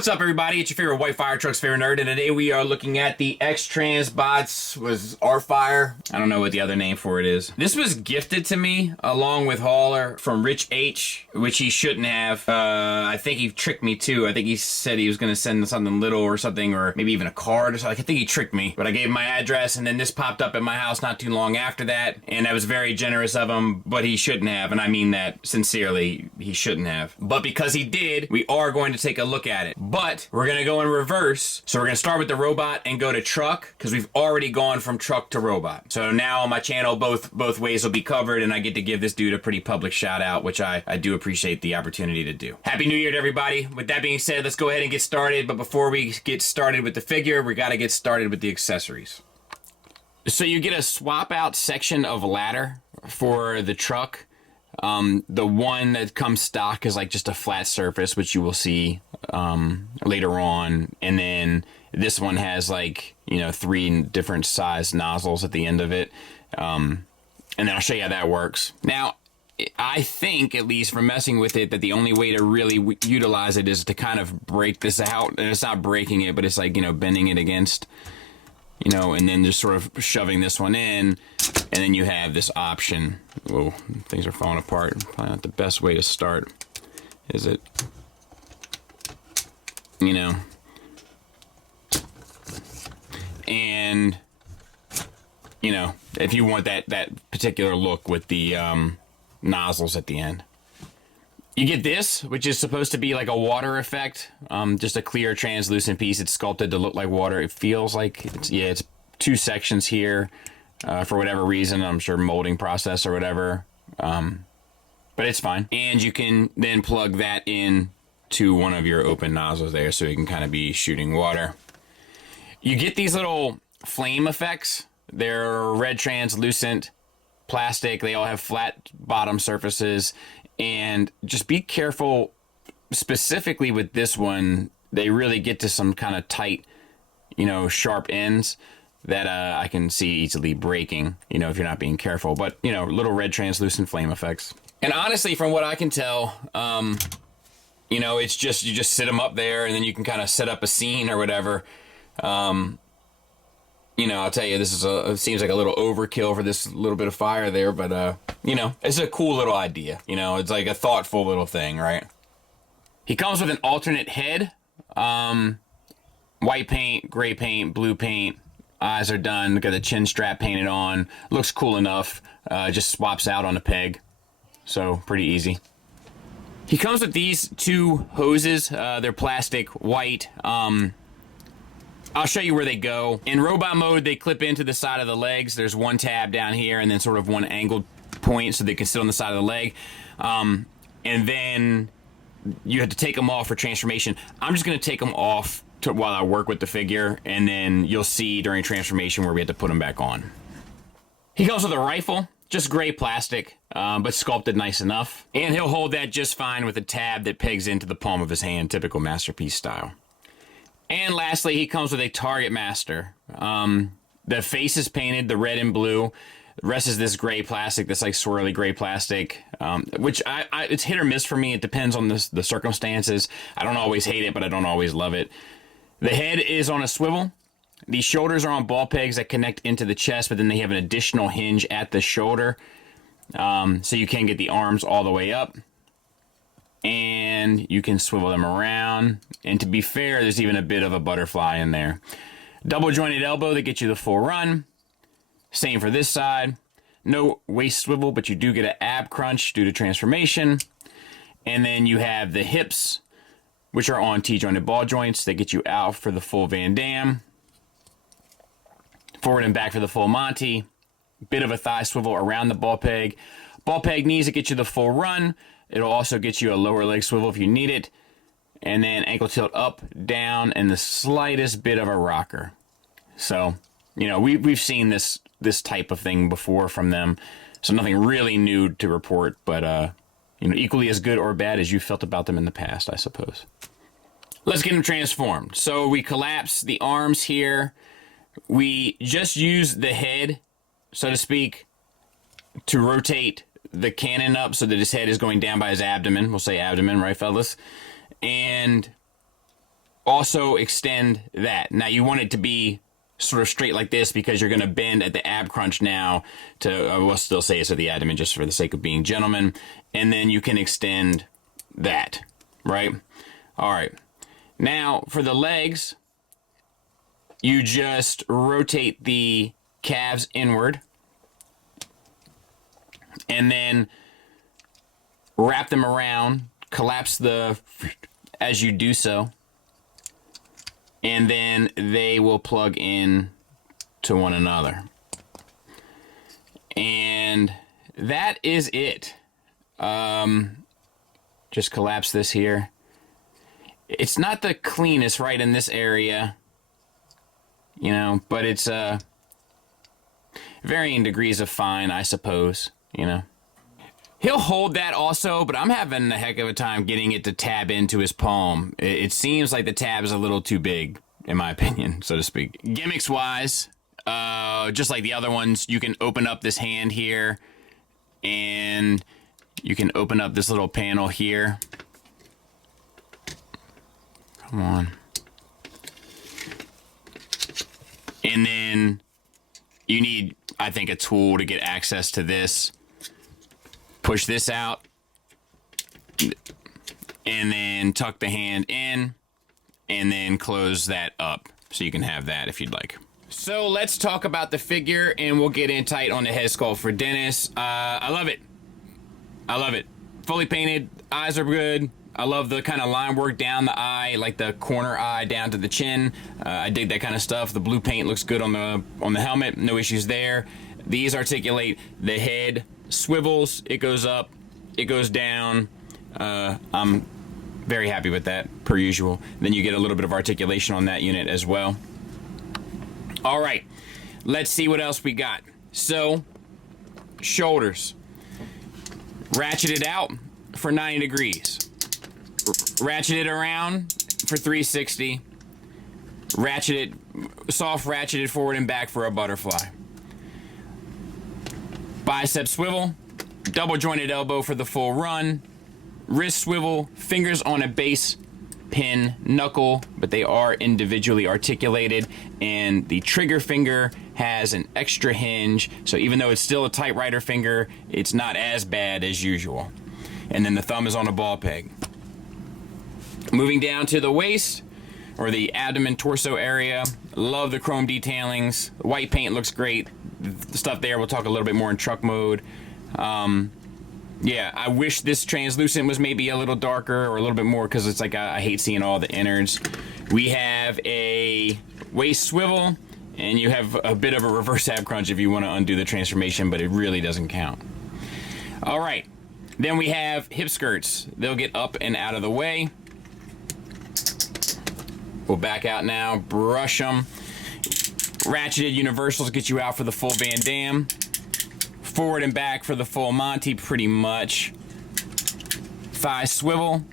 What's up, everybody? It's your favorite white fire trucks favorite nerd, and today we are looking at the X-Transbots, was Artfire. I don't know what the other name for it is. This was gifted to me along with Hauler from Rich H, which he shouldn't have. I think he tricked me too. I think he said he was going to send something little or something, or maybe even a card or something. I think he tricked me, but I gave him my address, and then this popped up at my house not too long after that, and that was very generous of him, but he shouldn't have, and I mean that sincerely. He shouldn't have. But because he did, we are going to take a look at it. But we're going to go in reverse. So we're going to start with the robot and go to truck, because we've already gone from truck to robot. So now on my channel, both ways will be covered, and I get to give this dude a pretty public shout out, which I do appreciate the opportunity to do. Happy New Year to everybody. With that being said, let's go ahead and get started. But before we get started with the figure, we got to get started with the accessories. So you get a swap out section of ladder for the truck. The one that comes stock is like just a flat surface, which you will see later on, and then this one has, like, you know, 3 different size nozzles at the end of it, and then I'll show you how that works. Now, I think, at least from messing with it, that the only way to really utilize it is to kind of break this out, and it's not breaking it, but it's like, you know, bending it against, you know, and then just sort of shoving this one in, and then you have this option. Whoa, things are falling apart. Probably not the best way to start, is it? You know. And, you know, if you want that particular look with the nozzles at the end. You get this, which is supposed to be like a water effect, just a clear translucent piece. It's sculpted to look like water. It feels like it's 2 sections here for whatever reason. I'm sure molding process or whatever, but it's fine. And you can then plug that in to one of your open nozzles there, so you can kind of be shooting water. You get these little flame effects. They're red translucent plastic. They all have flat bottom surfaces. And just be careful, specifically with this one, they really get to some kind of tight, you know, sharp ends that I can see easily breaking, you know, if you're not being careful. But, you know, little red translucent flame effects. And honestly, from what I can tell, you know, it's just, you just sit them up there, and then you can kind of set up a scene or whatever. You know, I'll tell you, this is it seems like a little overkill for this little bit of fire there, but, you know, it's a cool little idea. You know, it's like a thoughtful little thing, right? He comes with an alternate head, white paint, gray paint, blue paint, eyes are done, got the chin strap painted on, looks cool enough, just swaps out on a peg, so pretty easy. He comes with these 2 hoses, they're plastic, white, I'll show you where they go. In robot mode, they clip into the side of the legs. There's one tab down here and then sort of one angled point so they can sit on the side of the leg. And then you have to take them off for transformation. I'm just going to take them off while I work with the figure, and then you'll see during transformation where we have to put them back on. He comes with a rifle, just gray plastic, but sculpted nice enough. And he'll hold that just fine with a tab that pegs into the palm of his hand, typical Masterpiece style. And lastly, he comes with a target master. The face is painted, the red and blue. The rest is this gray plastic, this like swirly gray plastic, which it's hit or miss for me. It depends on the circumstances. I don't always hate it, but I don't always love it. The head is on a swivel. The shoulders are on ball pegs that connect into the chest, but then they have an additional hinge at the shoulder, so you can get the arms all the way up. And you can swivel them around, and to be fair, there's even a bit of a butterfly in there. Double jointed elbow that gets you the full run. Same for this side. No waist swivel, but you do get an ab crunch due to transformation. And then you have the hips, which are on T-jointed ball joints that get you out for the full Van Damme. Forward and back for the full Monty. Bit of a thigh swivel around the ball peg. Ball peg knees that get you the full run. It'll also get you a lower leg swivel if you need it. And then ankle tilt up, down, and the slightest bit of a rocker. So, you know, we've seen this type of thing before from them. So nothing really new to report, but, you know, equally as good or bad as you felt about them in the past, I suppose. Let's get them transformed. So we collapse the arms here. We just use the head, so to speak, to rotate the cannon up so that his head is going down by his abdomen. We'll say abdomen, right, fellas? And also extend that. Now you want it to be sort of straight like this because you're going to bend at the ab crunch now to, I will still say it's at the abdomen just for the sake of being gentlemen. And then you can extend that, right? All right. Now for the legs, you just rotate the calves inward and then wrap them around, collapse the as you do so, and then they will plug in to one another. And that is it. Just collapse this here. It's not the cleanest right in this area, you know, but it's varying degrees of fine, I suppose, you know. He'll hold that also, but I'm having a heck of a time getting it to tab into his palm. It seems like the tab is a little too big, in my opinion, so to speak. Gimmicks-wise, just like the other ones, you can open up this hand here, and you can open up this little panel here. Come on. And then you need, I think, a tool to get access to this. Push this out and then tuck the hand in and then close that up so you can have that if you'd like. So let's talk about the figure and we'll get in tight on the head sculpt for Dennis. I love it. I love it. Fully painted, eyes are good. I love the kind of line work down the eye, like the corner eye down to the chin. I dig that kind of stuff. The blue paint looks good on the helmet. No issues there. These articulate. The head swivels, it goes up, it goes down. I'm very happy with that, per usual. Then you get a little bit of articulation on that unit as well. All right, let's see what else we got. So, shoulders. Ratchet it out for 90 degrees. Ratchet it around for 360. Ratchet it, soft ratchet it forward and back for a butterfly. Bicep swivel, double jointed elbow for the full run, wrist swivel, fingers on a base pin knuckle, but they are individually articulated, and the trigger finger has an extra hinge, so even though it's still a tight rider finger, it's not as bad as usual. And then the thumb is on a ball peg. Moving down to the waist, or the abdomen torso area, love the chrome detailings. The white paint looks great. The stuff there, we'll talk a little bit more in truck mode. Yeah, I wish this translucent was maybe a little darker or a little bit more, because it's like I hate seeing all the innards. We have a waist swivel, and you have a bit of a reverse ab crunch if you want to undo the transformation, but it really doesn't count. All right, then we have hip skirts. They'll get up and out of the way. We'll back out now, brush them. Ratcheted universals get you out for the full Van Damme. Forward and back for the full Monty, pretty much. Thigh swivel.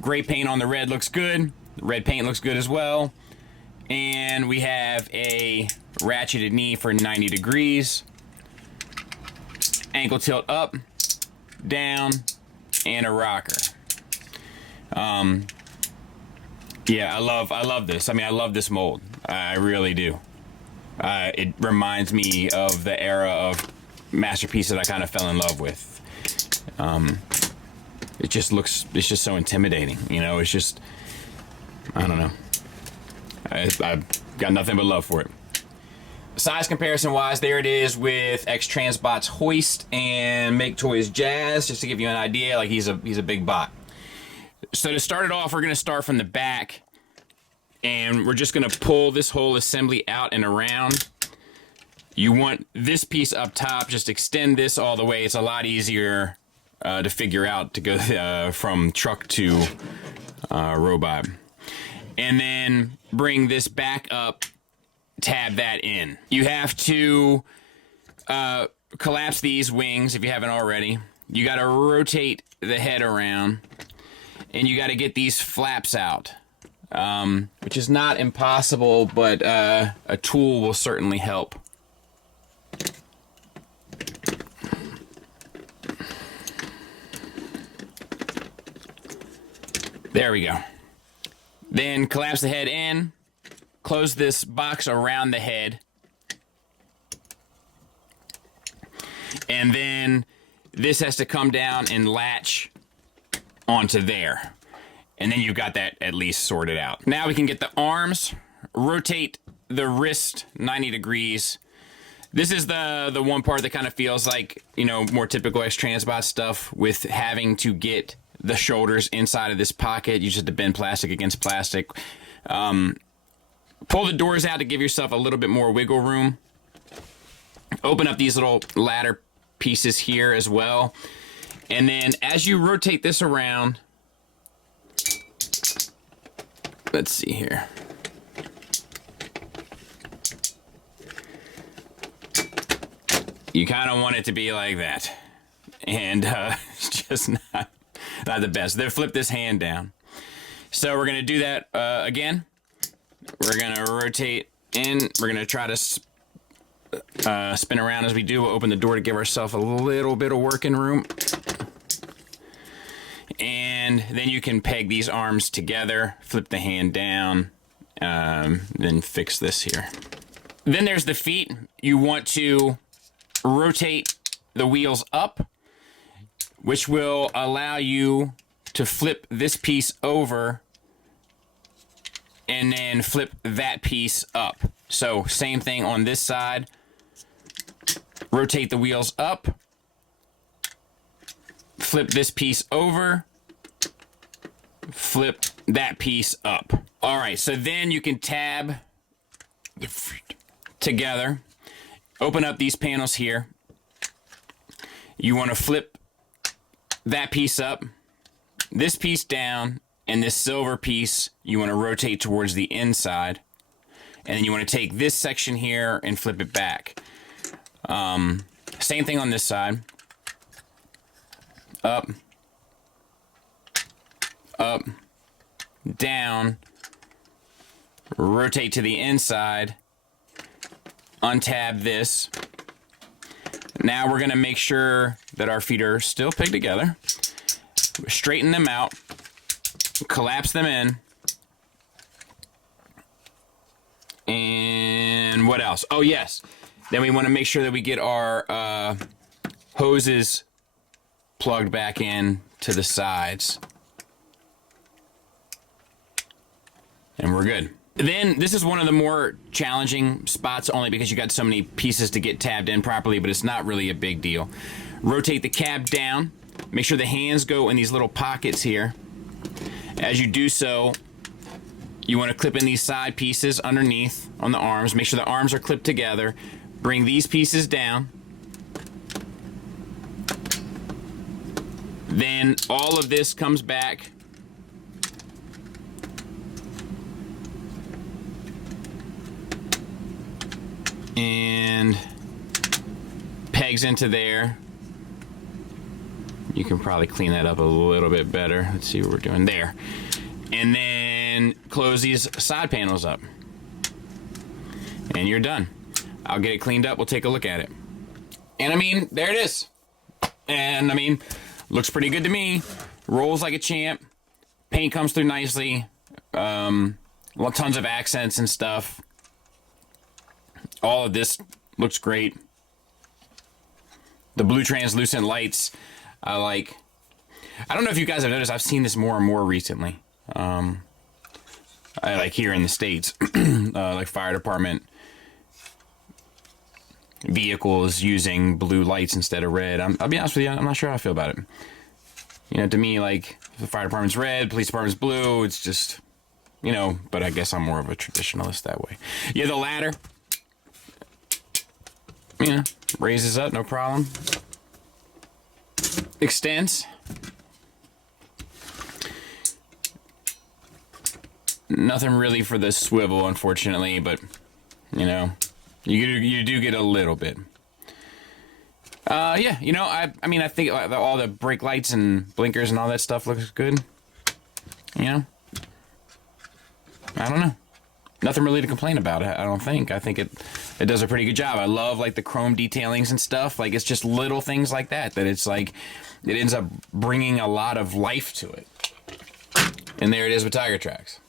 Gray paint on the red looks good. The red paint looks good as well. And we have a ratcheted knee for 90 degrees. Ankle tilt up, down, and a rocker. Yeah, I love this. I mean, I love this mold. I really do. It reminds me of the era of masterpiece that I kind of fell in love with. It just looks, it's just so intimidating, you know. It's just, I don't know. I've got nothing but love for it. Size comparison wise, there it is with X-Transbots Hoist and Make Toys Jazz, just to give you an idea. Like, he's a big bot. So to start it off, we're going to start from the back, and we're just going to pull this whole assembly out and around. You want this piece up top, just extend this all the way. It's a lot easier to figure out to go from truck to robot. And then bring this back up, tab that in. You have to collapse these wings if you haven't already. You got to rotate the head around, and you got to get these flaps out, which is not impossible, but a tool will certainly help. There we go. Then collapse the head in, close this box around the head, and then this has to come down and latch onto there. And then you've got that at least sorted out. Now we can get the arms, rotate the wrist 90 degrees. This is the one part that kind of feels like, you know, more typical X-Transbot stuff with having to get the shoulders inside of this pocket. You just have to bend plastic against plastic. Pull the doors out to give yourself a little bit more wiggle room. Open up these little ladder pieces here as well. And then as you rotate this around, let's see here. You kind of want it to be like that. And it's just not the best. Then flip this hand down. So we're going to do that again. We're going to rotate in. We're going to try to spin around as we do. We'll open the door to give ourselves a little bit of working room. And then you can peg these arms together, flip the hand down, then fix this here. Then there's the feet. You want to rotate the wheels up, which will allow you to flip this piece over and then flip that piece up. So same thing on this side. Rotate the wheels up, flip this piece over, flip that piece up. All right, so then you can tab the feet together. Open up these panels here. You want to flip that piece up, this piece down, and this silver piece you want to rotate towards the inside. And then you want to take this section here and flip it back. Same thing on this side. Up, up, down, rotate to the inside, untab this. Now we're going to make sure that our feet are still pegged together. Straighten them out, collapse them in, and what else? Oh yes, then we want to make sure that we get our hoses plugged back in to the sides. And we're good. Then this is one of the more challenging spots only because you got so many pieces to get tabbed in properly, but it's not really a big deal. Rotate the cab down. Make sure the hands go in these little pockets here. As you do so, you want to clip in these side pieces underneath on the arms. Make sure the arms are clipped together. Bring these pieces down. Then all of this comes back. And pegs into there. You can probably clean that up a little bit better. Let's see what we're doing there. And then close these side panels up. And you're done. I'll get it cleaned up. We'll take a look at it. And I mean, there it is. And I mean, looks pretty good to me. Rolls like a champ. Paint comes through nicely. Tons of accents and stuff. All of this looks great. The blue translucent lights, I like. I don't know if you guys have noticed, I've seen this more and more recently. I like here in the States, like fire department vehicles using blue lights instead of red. I'll be honest with you, I'm not sure how I feel about it. You know, to me, like, if the fire department's red, police department's blue, it's just, you know, but I guess I'm more of a traditionalist that way. Yeah, the ladder. Yeah, raises up, no problem. Extends. Nothing really for the swivel, unfortunately, but, you know, you do get a little bit. Yeah, you know, I mean, I think all the brake lights and blinkers and all that stuff looks good. You know? I don't know. Nothing really to complain about, I don't think. I think it does a pretty good job. I love, like, the chrome detailings and stuff. Like, it's just little things like that it's like, it ends up bringing a lot of life to it. And there it is with Tiger Tracks.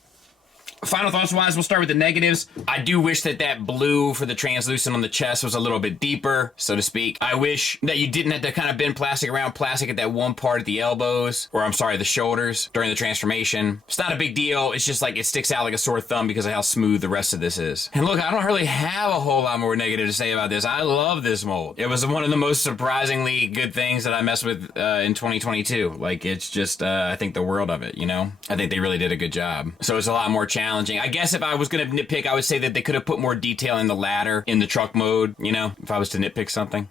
Final thoughts wise, we'll start with the negatives. I do wish that that blue for the translucent on the chest was a little bit deeper, so to speak. I wish that you didn't have to kind of bend plastic around plastic at that one part at the elbows, or I'm sorry, the shoulders during the transformation. It's not a big deal. It's just like it sticks out like a sore thumb because of how smooth the rest of this is. And look, I don't really have a whole lot more negative to say about this. I love this mold. It was one of the most surprisingly good things that I messed with in 2022. Like, it's just, I think the world of it, you know? I think they really did a good job. So it's a lot more challenging. I guess if I was going to nitpick, I would say that they could have put more detail in the ladder in the truck mode, you know, if I was to nitpick something.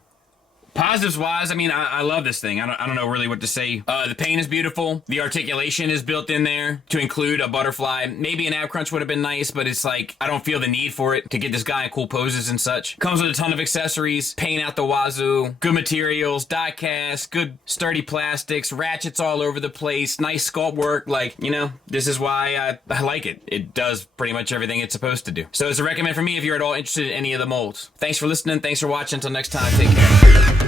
Positives wise, I mean, I love this thing. I don't know really what to say. The paint is beautiful. The articulation is built in there to include a butterfly. Maybe an ab crunch would have been nice, but it's like, I don't feel the need for it to get this guy in cool poses and such. Comes with a ton of accessories, paint out the wazoo, good materials, die cast, good sturdy plastics, ratchets all over the place, nice sculpt work. Like, you know, this is why I like it. It does pretty much everything it's supposed to do. So it's a recommend for me if you're at all interested in any of the molds. Thanks for listening. Thanks for watching. Until next time, take care.